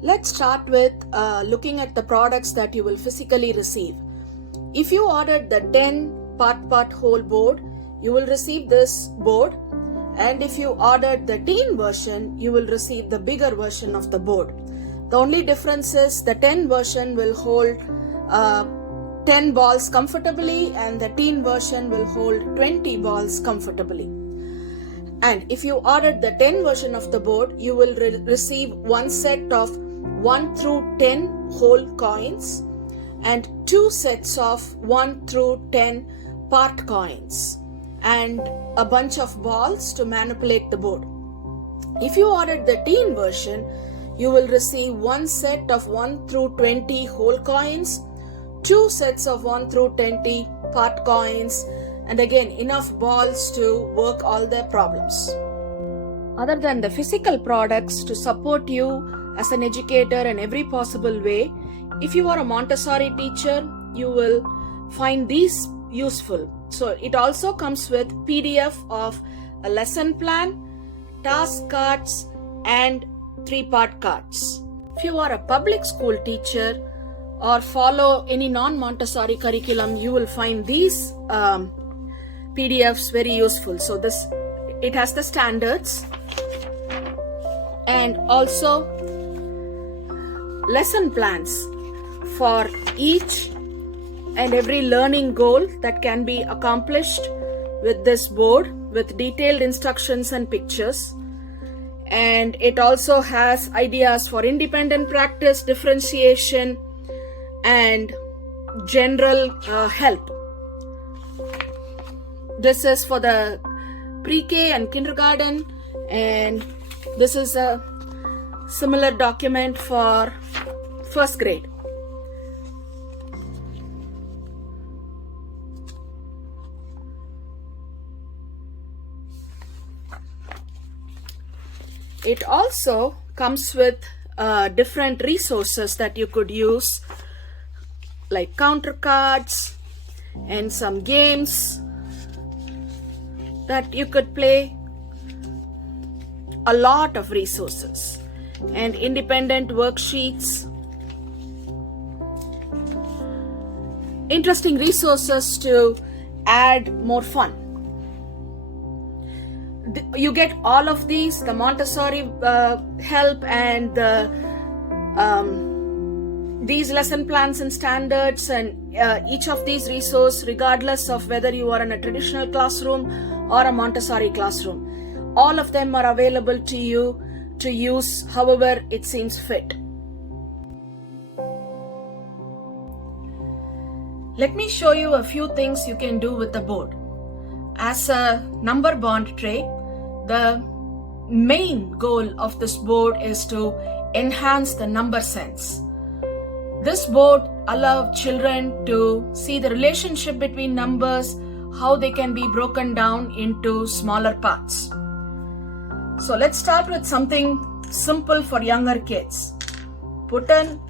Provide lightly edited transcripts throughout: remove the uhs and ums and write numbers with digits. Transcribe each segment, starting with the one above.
Let's start with looking at the products that you will physically receive. If you ordered the 10 part whole board, you will receive this board, and if you ordered the teen version, you will receive the bigger version of the board. The only difference is the 10 version will hold 10 balls comfortably, and the teen version will hold 20 balls comfortably. And if you ordered the 10 version of the board, you will receive one set of 1 through 10 whole coins and 2 sets of 1 through 10 part coins and a bunch of balls to manipulate the board. If you ordered the teen version, you will receive one set of 1 through 20 whole coins, 2 sets of 1 through 20 part coins, and again enough balls to work all their problems. Other than the physical products to support you as an educator in every possible way, if you are a Montessori teacher, you will find these useful. So it also comes with PDF of a lesson plan, task cards, and 3-part cards. If you are a public school teacher or follow any non-Montessori curriculum, you will find these PDFs very useful. So it has the standards and also lesson plans for each and every learning goal that can be accomplished with this board with detailed instructions and pictures. And it also has ideas for independent practice, differentiation, and general help. This is for the pre-K and kindergarten, and this is a similar document for first grade. It also comes with different resources that you could use, like counter cards and some games that you could play. A lot of resources and independent worksheets. Interesting resources to add more fun. You get all of these, the Montessori help and these lesson plans and standards, and each of these resources, regardless of whether you are in a traditional classroom or a Montessori classroom. All of them are available to you to use however it seems fit. Let me show you a few things you can do with the board. As a number bond tray, the main goal of this board is to enhance the number sense. This board allows children to see the relationship between numbers, how they can be broken down into smaller parts. So let's start with something simple for younger kids. Put in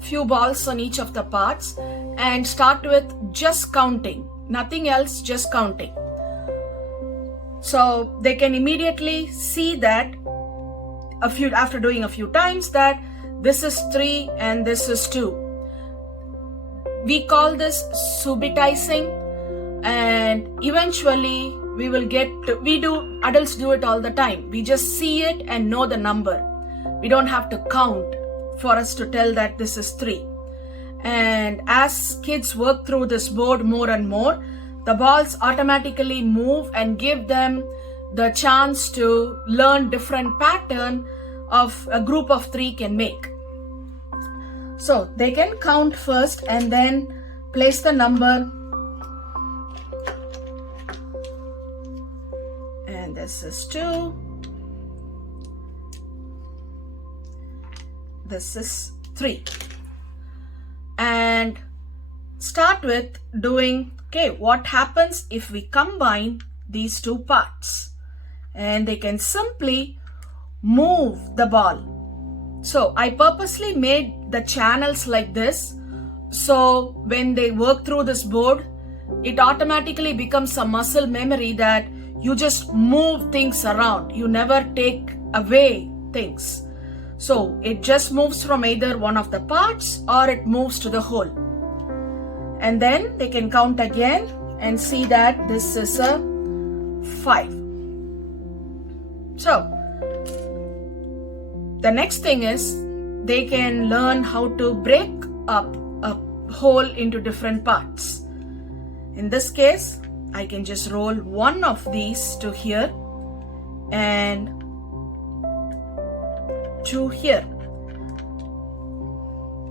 few balls on each of the parts and start with just counting, nothing else, just counting. So they can immediately see that after doing a few times that this is 3 and this is 2. We call this subitizing, and eventually adults do it all the time. We just see it and know the number. We don't have to count for us to tell that this is 3. And as kids work through this board more and more, the balls automatically move and give them the chance to learn different pattern of a group of 3 can make. So they can count first and then place the number. And this is 2. This is 3. And start with doing, okay, what happens if we combine these 2 parts? And they can simply move the ball. So I purposely made the channels like this, so when they work through this board, it automatically becomes a muscle memory that you just move things around. You never take away things. So it just moves from either one of the parts or it moves to the whole. And then they can count again and see that this is a 5. So the next thing is they can learn how to break up a whole into different parts. In this case, I can just roll one of these to here and 2 here.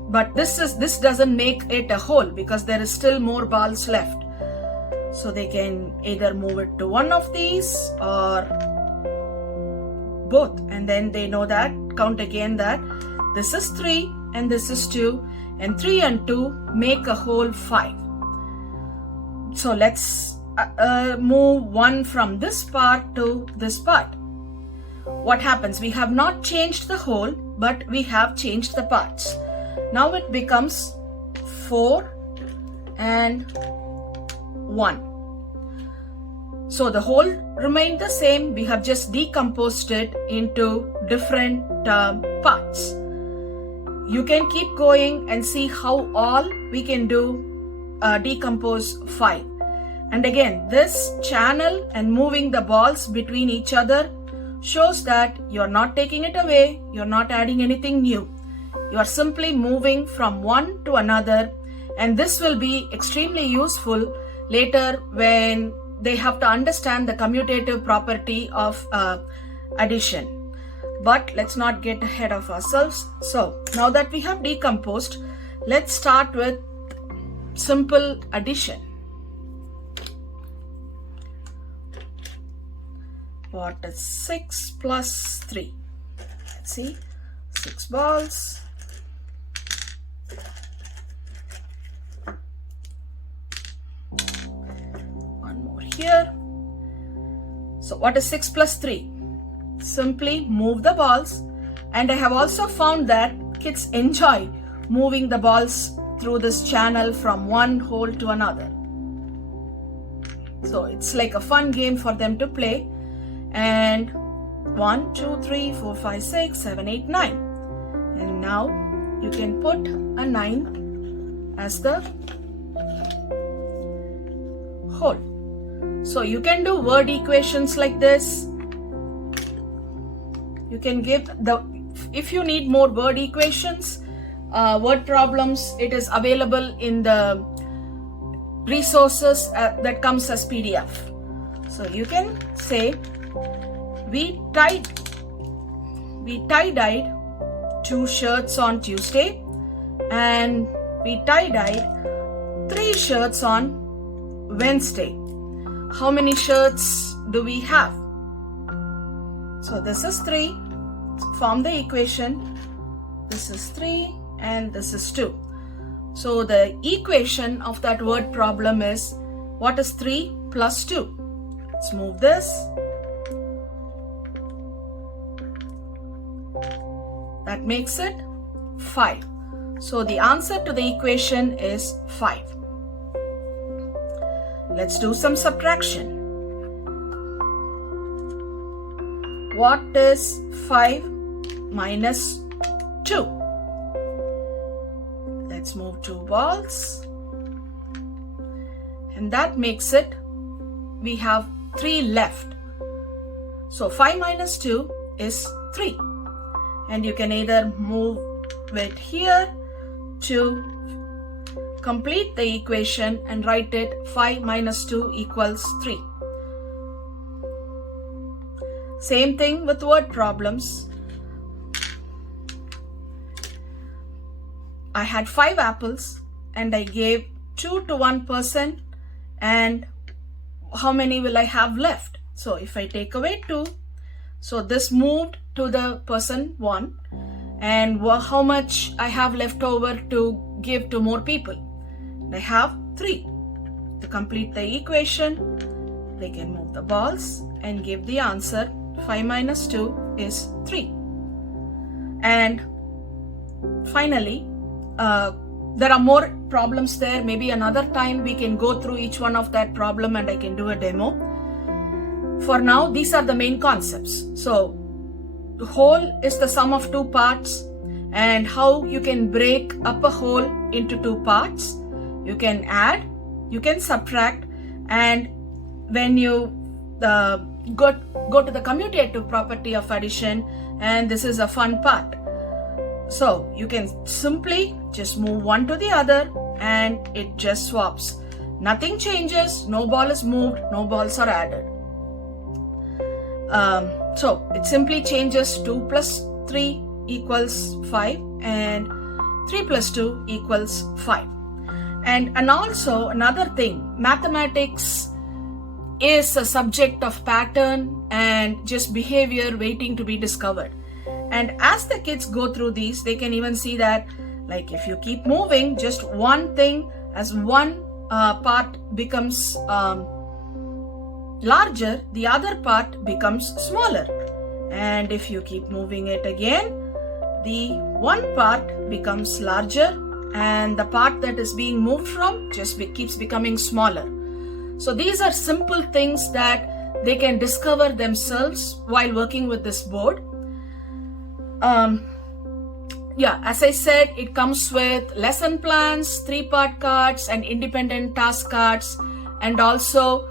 But this doesn't make it a whole because there is still more balls left. So they can either move it to one of these or both, and then they know that, count again that this is 3 and this is 2, and 3 and 2 make a whole 5. So let's move one from this part to this part. What happens? We have not changed the whole, but we have changed the parts. Now it becomes 4 and 1. So the whole remained the same. We have just decomposed it into different parts. You can keep going and see how all we can do decompose 5. And again, this channel and moving the balls between each other shows that you're not taking it away, you're not adding anything new. You are simply moving from one to another, and this will be extremely useful later when they have to understand the commutative property of addition. But let's not get ahead of ourselves. So now that we have decomposed, let's start with simple addition. What is 6 plus 3? Let's see. 6 balls. One more here. So what is 6 plus 3? Simply move the balls. And I have also found that kids enjoy moving the balls through this channel from one hole to another. So it's like a fun game for them to play. And 1, 2, 3, 4, 5, 6, 7, 8, 9. And now you can put a 9 as the hole. So you can do word equations like this. You can give if you need more word equations, word problems, it is available in the resources that comes as PDF. So you can say, we tie-dyed 2 shirts on Tuesday and we tie-dyed 3 shirts on Wednesday. How many shirts do we have? So this is 3. Form the equation. This is 3 and this is 2. So the equation of that word problem is, what is 3 plus 2? Let's move this. That makes it 5. So the answer to the equation is 5. Let's do some subtraction. What is 5 minus 2? Let's move 2 balls. And that makes it, we have 3 left. So 5 minus 2 is 3. And you can either move it here to complete the equation and write it 5 minus 2 equals 3. Same thing with word problems. I had 5 apples and I gave 2 to one person, and how many will I have left? So if I take away 2, so this moved to the person 1, and how much I have left over to give to more people? I have 3. To complete the equation, they can move the balls and give the answer. 5 minus 2 is 3. And finally, there are more problems there. Maybe another time we can go through each one of that problem and I can do a demo. For now, these are the main concepts. So whole is the sum of two parts, and how you can break up a whole into two parts. You can add, you can subtract, and when you go to the commutative property of addition, and this is a fun part. So you can simply just move one to the other and it just swaps. Nothing changes, no ball is moved, no balls are added. So it simply changes 2 plus 3 equals 5 and 3 plus 2 equals 5. And also another thing, mathematics is a subject of pattern and just behavior waiting to be discovered. And as the kids go through these, they can even see that, like, if you keep moving just one thing, as one part becomes larger, the other part becomes smaller. And if you keep moving it again, the one part becomes larger and the part that is being moved from just keeps becoming smaller. So these are simple things that they can discover themselves while working with this board. As I said, it comes with lesson plans, 3-part cards and independent task cards, and also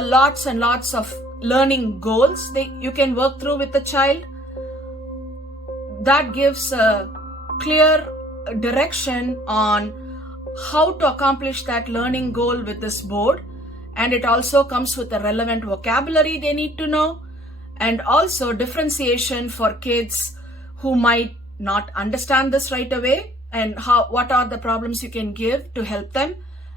lots and lots of learning goals you can work through with the child. That gives a clear direction on how to accomplish that learning goal with this board. And it also comes with the relevant vocabulary they need to know, and also differentiation for kids who might not understand this right away, and what are the problems you can give to help them,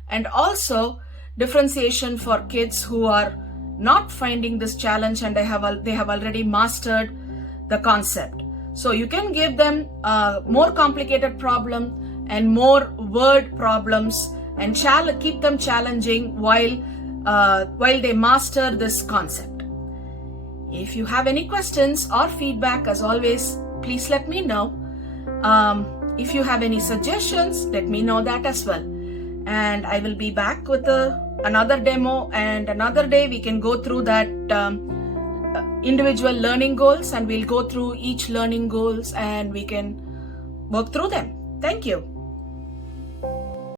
and also differentiation for kids who are not finding this challenge and they have already mastered the concept. So you can give them a more complicated problem and more word problems and keep them challenging while they master this concept. If you have any questions or feedback, as always, please let me know. If you have any suggestions, let me know that as well. And I will be back with another demo, and another day we can go through that individual learning goals, and we'll go through each learning goals and we can work through them. Thank you.